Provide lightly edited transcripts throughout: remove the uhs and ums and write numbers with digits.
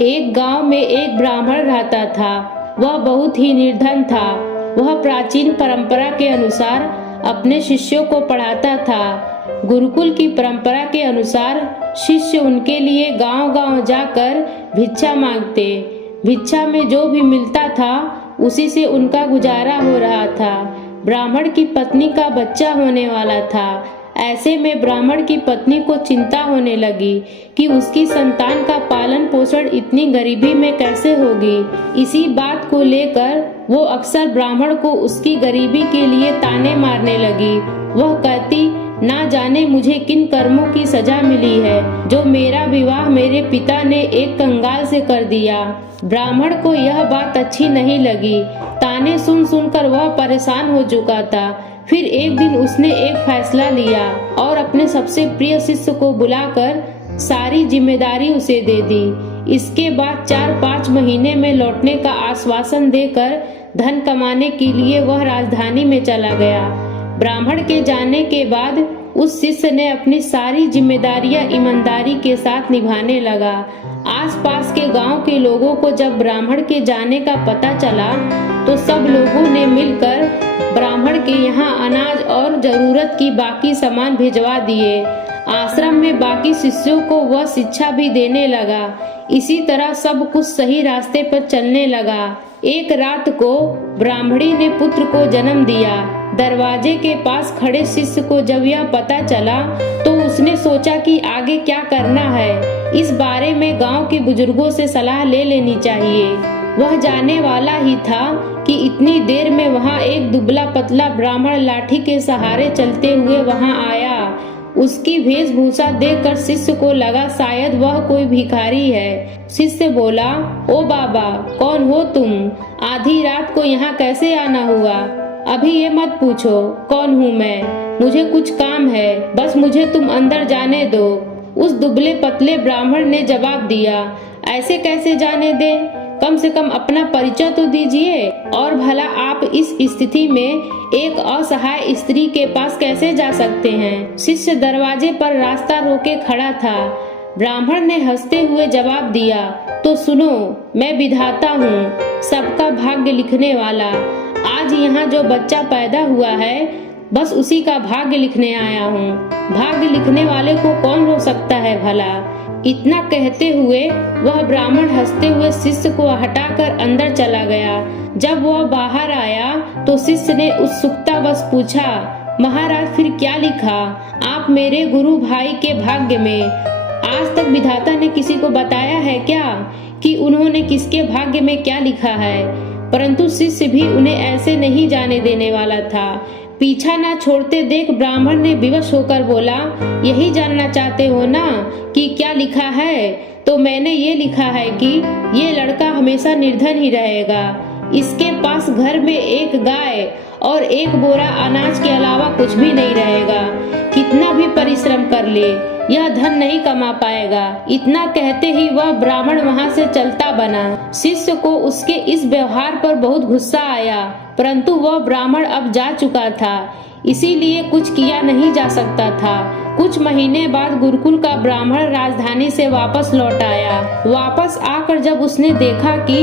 एक गांव में एक ब्राह्मण रहता था। वह बहुत ही निर्धन था। वह प्राचीन परंपरा के अनुसार अपने शिष्यों को पढ़ाता था। गुरुकुल की परंपरा के अनुसार शिष्य उनके लिए गांव-गांव जाकर भिक्षा मांगते। भिक्षा में जो भी मिलता था उसी से उनका गुजारा हो रहा था। ब्राह्मण की पत्नी का बच्चा होने वाला था। ऐसे में ब्राह्मण की पत्नी को चिंता होने लगी कि उसकी संतान का पालन पोषण इतनी गरीबी में कैसे होगी। इसी बात को लेकर वो अक्सर ब्राह्मण को उसकी गरीबी के लिए ताने मारने लगी। वह कहती, ना जाने मुझे किन कर्मों की सजा मिली है जो मेरा विवाह मेरे पिता ने एक कंगाल से कर दिया। ब्राह्मण को यह बात अच्छी नहीं लगी। ताने सुन सुनकर वह परेशान हो चुका था। फिर एक दिन उसने एक फैसला लिया और अपने सबसे प्रिय शिष्य को बुलाकर सारी जिम्मेदारी उसे दे दी। इसके बाद 4-5 महीने में लौटने का आश्वासन देकर धन कमाने के लिए वह राजधानी में चला गया। ब्राह्मण के जाने के बाद उस शिष्य ने अपनी सारी जिम्मेदारियां ईमानदारी के साथ निभाने लगा। आसपास के गांव के लोगों को जब ब्राह्मण के जाने का पता चला तो सब लोगों ने मिलकर ब्राह्मण के यहाँ अनाज और जरूरत की बाकी सामान भिजवा दिए। आश्रम में बाकी शिष्यों को वह शिक्षा भी देने लगा। इसी तरह सब कुछ सही रास्ते पर चलने लगा। एक रात को ब्राह्मणी ने पुत्र को जन्म दिया। दरवाजे के पास खड़े शिष्य को जब यह पता चला तो उसने सोचा कि आगे क्या करना है। इस बारे में गांव के बुजुर्गों से सलाह ले लेनी चाहिए। वह जाने वाला ही था कि इतनी देर में वहां एक दुबला पतला ब्राह्मण लाठी के सहारे चलते हुए वहां आया। उसकी वेशभूषा देखकर शिष्य को लगा शायद वह कोई भिखारी है। शिष्य बोला, ओ बाबा, कौन हो तुम? आधी रात को यहाँ कैसे आना हुआ? अभी ये मत पूछो कौन हूँ मैं, मुझे कुछ काम है, बस मुझे तुम अंदर जाने दो। उस दुबले पतले ब्राह्मण ने जवाब दिया, ऐसे कैसे जाने दे? कम से कम अपना परिचय तो दीजिए। और भला आप इस स्थिति में एक असहाय स्त्री के पास कैसे जा सकते हैं? शिष्य दरवाजे पर रास्ता रोके खड़ा था। ब्राह्मण ने हंसते हुए जवाब दिया, तो सुनो, मैं विधाता हूँ, सबका भाग्य लिखने वाला। आज यहाँ जो बच्चा पैदा हुआ है बस उसी का भाग्य लिखने आया हूँ। भाग्य लिखने वाले को कौन रोक सकता है भला? इतना कहते हुए वह ब्राह्मण हंसते हुए शिष्य को हटाकर अंदर चला गया। जब वह बाहर आया तो शिष्य ने उत्सुकतावश पूछा, महाराज फिर क्या लिखा? आप मेरे गुरु भाई के भाग्य में आज तक विधाता ने किसी को बताया है क्या कि उन्होंने किसके भाग्य में क्या लिखा है? परंतु शिष्य भी उन्हें ऐसे नहीं जाने देने वाला था। पीछा ना छोड़ते देख ब्राह्मण ने विवश होकर बोला, यही जानना चाहते हो ना कि क्या लिखा है? तो मैंने ये लिखा है कि ये लड़का हमेशा निर्धन ही रहेगा। इसके पास घर में एक गाय और एक बोरा अनाज के अलावा कुछ भी नहीं रहेगा। कितना भी परिश्रम कर ले यह धन नहीं कमा पाएगा। इतना कहते ही वह ब्राह्मण वहां से चलता बना। शिष्य को उसके इस व्यवहार पर बहुत गुस्सा आया, परंतु वह ब्राह्मण अब जा चुका था, इसीलिए कुछ किया नहीं जा सकता था। कुछ महीने बाद गुरुकुल का ब्राह्मण राजधानी से वापस लौट आया। वापस आकर जब उसने देखा कि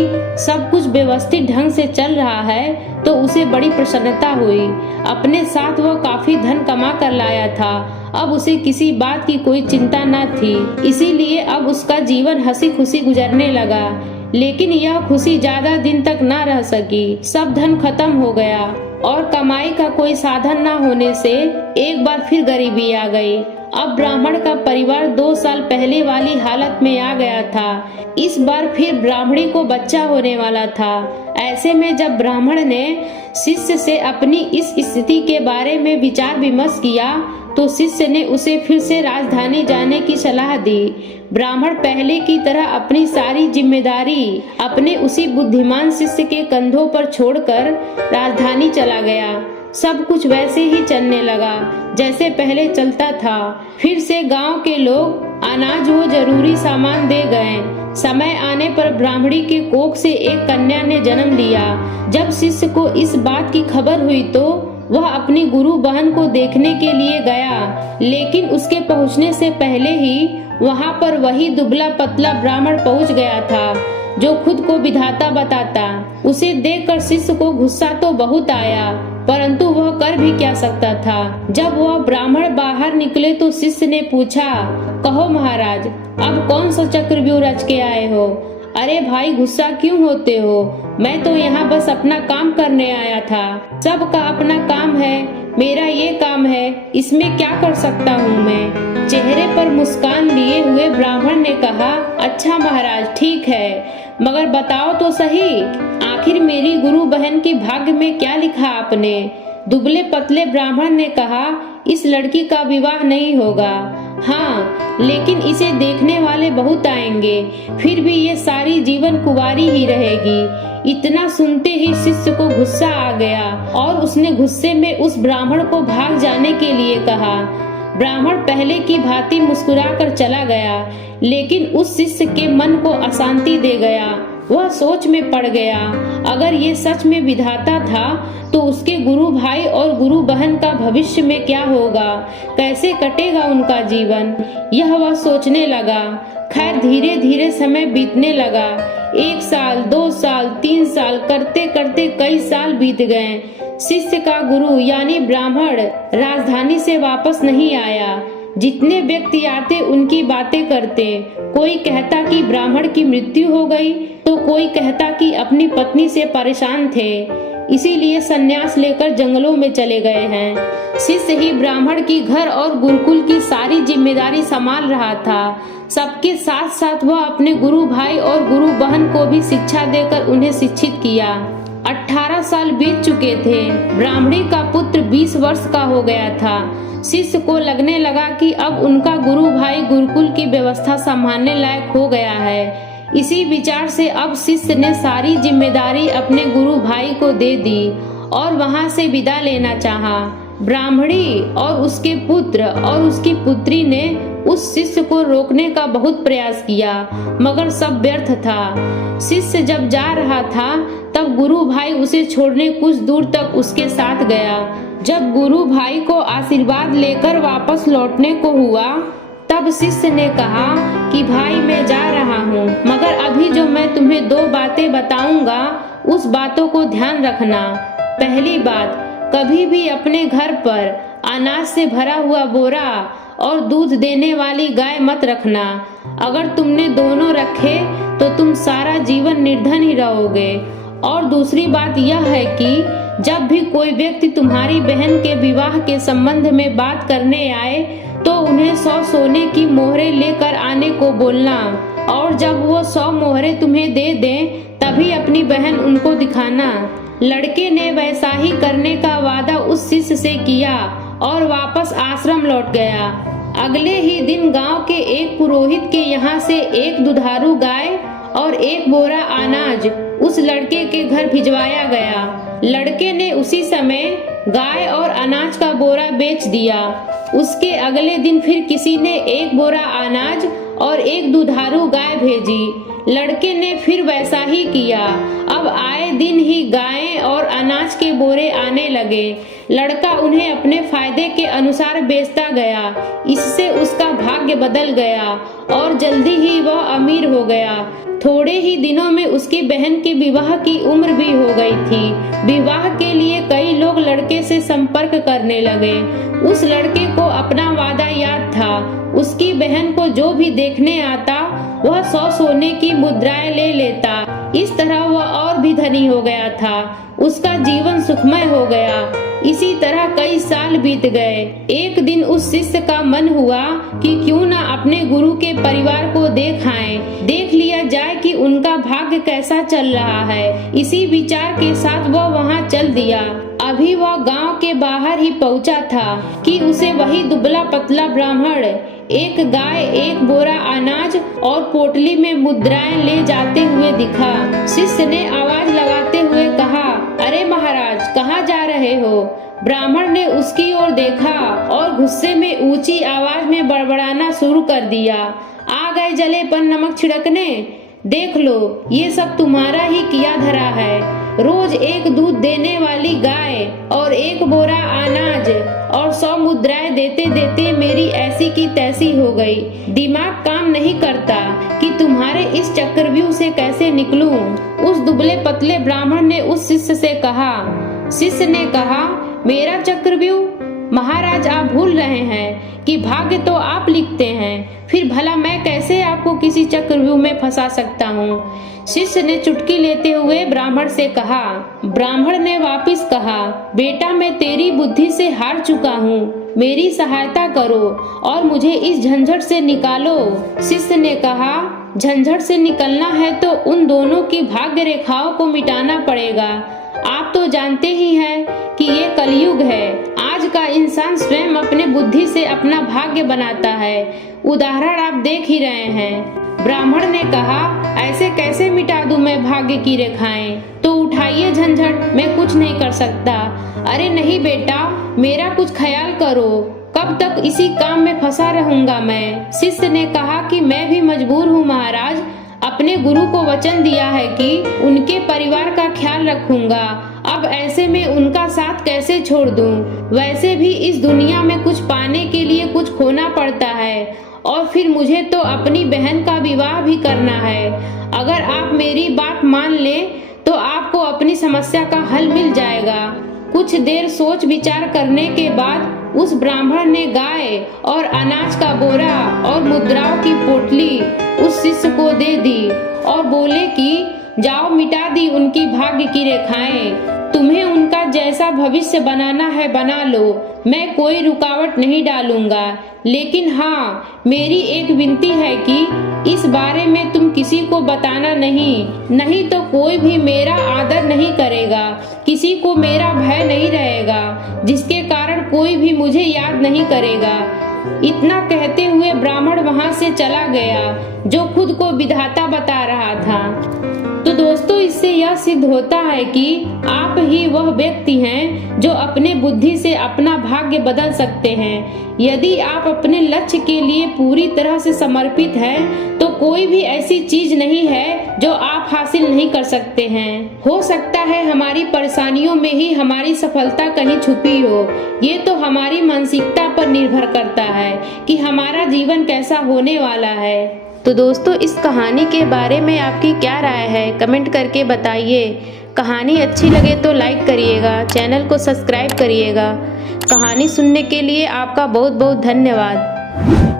सब कुछ व्यवस्थित ढंग से चल रहा है तो उसे बड़ी प्रसन्नता हुई। अपने साथ वह काफी धन कमा कर लाया था। अब उसे किसी बात की कोई चिंता न थी, इसीलिए अब उसका जीवन हंसी खुशी गुजरने लगा। लेकिन यह खुशी ज्यादा दिन तक न रह सकी। सब धन खत्म हो गया और कमाई का कोई साधन न होने से एक बार फिर गरीबी आ गई। अब ब्राह्मण का परिवार 2 साल पहले वाली हालत में आ गया था। इस बार फिर ब्राह्मणी को बच्चा होने वाला था। ऐसे में जब ब्राह्मण ने शिष्य से अपनी इस स्थिति के बारे में विचार विमर्श किया तो शिष्य ने उसे फिर से राजधानी जाने की सलाह दी। ब्राह्मण पहले की तरह अपनी सारी जिम्मेदारी अपने उसी बुद्धिमान शिष्य के कंधों पर छोड़कर राजधानी चला गया। सब कुछ वैसे ही चलने लगा जैसे पहले चलता था। फिर से गांव के लोग अनाज व जरूरी सामान दे गए। समय आने पर ब्राह्मणी के कोख से एक कन्या ने जन्म लिया। जब शिष्य को इस बात की खबर हुई तो वह अपनी गुरु बहन को देखने के लिए गया, लेकिन उसके पहुंचने से पहले ही वहाँ पर वही दुबला पतला ब्राह्मण पहुँच गया था जो खुद को विधाता बताता। उसे देखकर शिष्य को गुस्सा तो बहुत आया, परंतु वह कर भी क्या सकता था। जब वह ब्राह्मण बाहर निकले तो शिष्य ने पूछा, कहो महाराज, अब कौन सा चक्रव्यूह रच के आए हो? अरे भाई, गुस्सा क्यों होते हो? मैं तो यहाँ बस अपना काम करने आया था। सबका अपना काम है, मेरा ये काम है, इसमें क्या कर सकता हूँ मैं? चेहरे पर मुस्कान लिए हुए ब्राह्मण ने कहा, अच्छा महाराज, ठीक है, मगर बताओ तो सही, आखिर मेरी गुरु बहन की भाग्य में क्या लिखा आपने? दुबले पतले ब्राह्मण ने कहा, इस लड़की का विवाह नहीं होगा। हाँ, लेकिन इसे देखने वाले बहुत आएंगे, फिर भी ये सारी जीवन कुंवारी ही रहेगी। इतना सुनते ही शिष्य को गुस्सा आ गया और उसने गुस्से में उस ब्राह्मण को भाग जाने के लिए कहा। ब्राह्मण पहले की भांति मुस्कुराकर चला गया, लेकिन उस शिष्य के मन को अशांति दे गया। वह सोच में पड़ गया, अगर ये सच में विधाता था तो उसके गुरु भाई और गुरु बहन का भविष्य में क्या होगा, कैसे कटेगा उनका जीवन, यह वह सोचने लगा। खैर, धीरे धीरे समय बीतने लगा। 1 साल, 2 साल, 3 साल करते करते कई साल बीत गए। शिष्य का गुरु यानी ब्राह्मण राजधानी से वापस नहीं आया। जितने व्यक्ति आते उनकी बातें करते। कोई कहता कि ब्राह्मण की मृत्यु हो गई, तो कोई कहता कि अपनी पत्नी से परेशान थे, इसीलिए संन्यास लेकर जंगलों में चले गए हैं। शिष्य ही ब्राह्मण की घर और गुरुकुल की सारी जिम्मेदारी संभाल रहा था। सबके साथ साथ वह अपने गुरु भाई और गुरु बहन को भी शिक्षा देकर उन्हें शिक्षित किया। 18 साल बीत चुके थे। ब्राह्मणी का पुत्र 20 वर्ष का हो गया था। शिष्य को लगने लगा कि अब उनका गुरु भाई गुरुकुल की व्यवस्था संभालने लायक हो गया है। इसी विचार से अब शिष्य ने सारी जिम्मेदारी अपने गुरु भाई को दे दी और वहां से विदा लेना चाहा। ब्राह्मणी और उसके पुत्र और उसकी पुत्री ने उस शिष्य को रोकने का बहुत प्रयास किया, मगर सब व्यर्थ था। शिष्य जब जा रहा था तब गुरु भाई उसे छोड़ने कुछ दूर तक उसके साथ गया। जब गुरु भाई को आशीर्वाद लेकर वापस लौटने को हुआ तब शिष्य ने कहा कि भाई, मैं जा रहा हूँ, मगर अभी जो मैं तुम्हें 2 बातें बताऊंगा उस बातों को ध्यान रखना। पहली बात, कभी भी अपने घर पर अनाज से भरा हुआ बोरा और दूध देने वाली गाय मत रखना। अगर तुमने दोनों रखे तो तुम सारा जीवन निर्धन ही रहोगे। और दूसरी बात यह है कि जब भी कोई व्यक्ति तुम्हारी बहन के विवाह के संबंध में बात करने आए तो उन्हें 100 सोने की मोहरें लेकर आने को बोलना, और जब वो 100 मोहरें तुम्हें दे दें तभी अपनी बहन उनको दिखाना। लड़के ने वैसा ही करने का वादा उस शिष्य से किया और वापस आश्रम लौट गया। अगले ही दिन गांव के एक पुरोहित के यहाँ से एक दुधारू गाय और एक बोरा अनाज उस लड़के के घर भिजवाया गया। लड़के ने उसी समय गाय और अनाज का बोरा बेच दिया। उसके अगले दिन फिर किसी ने एक बोरा अनाज और एक दुधारू गाय भेजी। लड़के ने फिर वैसा ही किया। अब आए दिन ही गायें और अनाज के बोरे आने लगे। लड़का उन्हें अपने फायदे के अनुसार बेचता गया। इससे उसका भाग्य बदल गया और जल्दी ही वह अमीर हो गया। थोड़े ही दिनों में उसकी बहन के विवाह की उम्र भी हो गई थी। विवाह के लिए कई लोग लड़के से संपर्क करने लगे। उस लड़के को अपना वादा याद था। उसकी बहन को जो भी देखने आता वह 100 सोने की मुद्राएं ले लेता। इस तरह वह और भी धनी हो गया था। उसका जीवन सुखमय हो गया। इसी तरह कई साल बीत गए। एक दिन उस शिष्य का मन हुआ कि क्यों ना अपने गुरु के परिवार को देख आएं, देख लिया जाए कि उनका भाग्य कैसा चल रहा है। इसी विचार के साथ वह वहां चल दिया। अभी वह गांव के बाहर ही पहुंचा था कि उसे वही दुबला पतला ब्राह्मण एक गाय, एक बोरा अनाज और पोटली में मुद्राएं ले जाते हुए दिखा। शिष्य ने आवाज लगाते हुए कहा, अरे महाराज, कहाँ जा रहे हो? ब्राह्मण ने उसकी ओर देखा और गुस्से में ऊंची आवाज में बड़बड़ाना शुरू कर दिया, आ गए जले पर नमक छिड़कने? देख लो, ये सब तुम्हारा ही किया धरा है। रोज एक दूध देने वाली गाय और एक बोरा अनाज और 100 मुद्राएं देते देते मेरी ऐसी की तैसी हो गई। दिमाग काम नहीं करता कि तुम्हारे इस चक्रव्यूह से कैसे निकलूं। उस दुबले पतले ब्राह्मण ने उस शिष्य से कहा। शिष्य ने कहा, मेरा चक्रव्यूह? महाराज, आप भूल रहे हैं कि भाग्य तो आप लिखते हैं, फिर भला मैं कैसे आपको किसी चक्रव्यूह में फंसा सकता हूँ। शिष्य ने चुटकी लेते हुए ब्राह्मण से कहा। ब्राह्मण ने वापिस कहा, बेटा मैं तेरी बुद्धि से हार चुका हूँ, मेरी सहायता करो और मुझे इस झंझट से निकालो। शिष्य ने कहा, झंझट से निकलना है तो उन दोनों की भाग्य रेखाओं को मिटाना पड़ेगा। आप तो जानते ही हैं कि ये कलयुग है। आज का इंसान स्वयं अपने बुद्धि से अपना भाग्य बनाता है। उदाहरण आप देख ही रहे हैं। ब्राह्मण ने कहा, ऐसे कैसे मिटा दूं मैं भाग्य की रेखाएं? तो उठाइए झंझट, मैं कुछ नहीं कर सकता। अरे नहीं बेटा, मेरा कुछ ख्याल करो, कब तक इसी काम में फंसा रहूंगा मैं। शिष्य ने कहा कि मैं भी मजबूर हूँ महाराज, अपने गुरु को वचन दिया है कि उनके परिवार का ख्याल रखूंगा। अब ऐसे में उनका साथ कैसे छोड़ दूं? वैसे भी इस दुनिया में कुछ पाने के लिए कुछ खोना पड़ता है और फिर मुझे तो अपनी बहन का विवाह भी करना है। अगर आप मेरी बात मान लें तो आपको अपनी समस्या का हल मिल जाएगा। कुछ देर सोच विचार करने के बाद उस ब्राह्मण ने गाय और अनाज का बोरा और मुद्राओं की पोटली उस शिष्य को दे दी और बोले कि जाओ, मिटा दी उनकी भाग्य की रेखाएं। तुम्हें उनका जैसा भविष्य बनाना है बना लो, मैं कोई रुकावट नहीं डालूंगा। लेकिन हाँ, मेरी एक विनती है कि इस बारे में तुम किसी को बताना नहीं तो कोई भी मेरा आदर नहीं करेगा, किसी को मेरा भय नहीं रहेगा, जिसके कारण कोई भी मुझे याद नहीं करेगा। इतना कहते हुए ब्राह्मण वहां से चला गया, जो खुद को विधाता बता रहा था। तो दोस्तों, इससे यह सिद्ध होता है कि आप ही वह व्यक्ति हैं जो अपने बुद्धि से अपना भाग्य बदल सकते हैं। यदि आप अपने लक्ष्य के लिए पूरी तरह से समर्पित हैं, तो कोई भी ऐसी चीज नहीं है जो आप हासिल नहीं कर सकते हैं। हो सकता है हमारी परेशानियों में ही हमारी सफलता कहीं छुपी हो। ये तो हमारी मानसिकता पर निर्भर करता है कि हमारा जीवन कैसा होने वाला है। तो दोस्तों, इस कहानी के बारे में आपकी क्या राय है, कमेंट करके बताइए। कहानी अच्छी लगे तो लाइक करिएगा, चैनल को सब्सक्राइब करिएगा। कहानी सुनने के लिए आपका बहुत बहुत धन्यवाद।